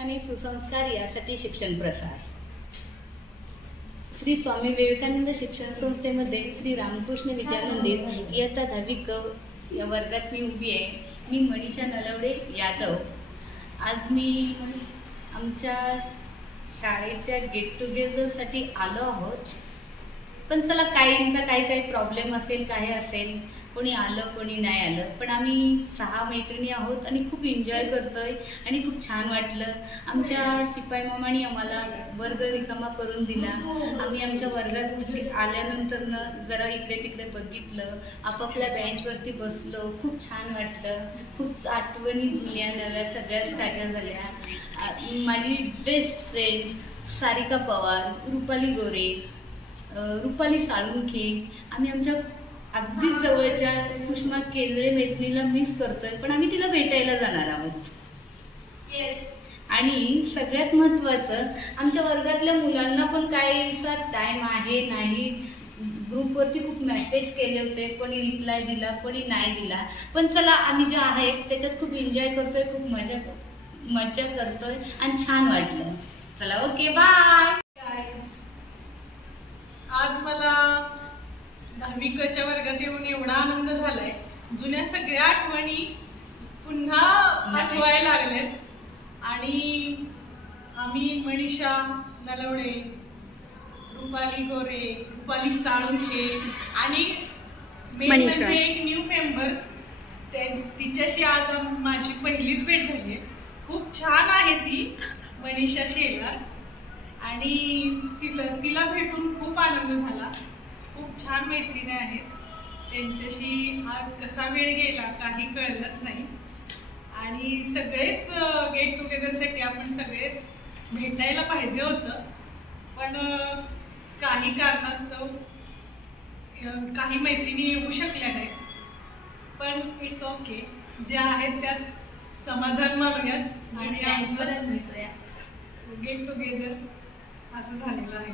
आणि सुसंस्कार यासाठी शिक्षण प्रसार. श्री स्वामी विवेकानंद शिक्षण संस्थेमध्ये श्री रामकृष्ण विद्यामंदिर इयत्ता 10वी क या वर्गात मी उभी आहे. मी मनीषा नलवडे यादव. आज मी आमच्या शाळेच्या गेट टुगेदरसाठी आलो आहोत. पण चला काहींचा काही प्रॉब्लेम असेल, काही असेल, कोणी आलं कोणी नाही आलं, पण आम्ही 6 मैत्रिणी आहोत आणि खूप एन्जॉय करतोय आणि खूप छान वाटलं. आमच्या शिपाई मामांनी आम्हाला वर्ग रिकामा करून दिला. आम्ही आमच्या वर्गात आल्यानंतर जरा इकडे तिकडे बघितलं, आपापल्या बेंचवरती बसलो. खूप छान वाटलं. खूप आठवणी जुन्या नव्या सगळ्याच ताज्या झाल्या. माझी बेस्ट फ्रेंड सारिका पवार, रुपाली गोरे, रुपाली साळुंखे, आम्ही आमच्या अगदी जवळच्या सुषमा केंद्रे मैत्रिणीला मिस करतोय, पण आम्ही तिला भेटायला जाणार आहोत. आणि सगळ्यात महत्त्वाचं, आमच्या वर्गातल्या मुलांना पण काहीसा टाइम आहे नाही, ग्रुपवरती खूप मेसेज केले होते, कोणी रिप्लाय दिला कोणी नाही दिला. पण चला आम्ही जे आहे त्याच्यात खूप एन्जॉय करतोय, खूप मजा करतोय आणि छान वाटलं. चला ओके बाय. आज मला 10वी क च्या वर्गात येऊन एवढा आनंद झालाय. जुन्या सगळ्या आठवणी पुन्हा आठवायला लागल्यात. आणि आम्ही मनीषा नलवडे, रुपाली गोरे, रुपाली साळुंखे आणि म्हणजे एक न्यू मेंबर, तिच्याशी आज माझी पहिलीच भेट झाली आहे. खूप छान आहे ती मनीषा शेलार आणि तिला भेटून खूप आनंद झाला. खूप छान मैत्रिणी आहेत. त्यांच्याशी आज कसा वेळ गेला काही कळलंच नाही. आणि सगळेच गेट टुगेदरसाठी आपण सगळेच भेटायला पाहिजे होतं, पण काही कारणास्तव काही मैत्रिणी येऊ शकल्या नाहीत. पण इट्स ओके, ज्या आहेत त्यात समाधान मानूयात आणि आमचं गेट टुगेदर असं झालेलं आहे.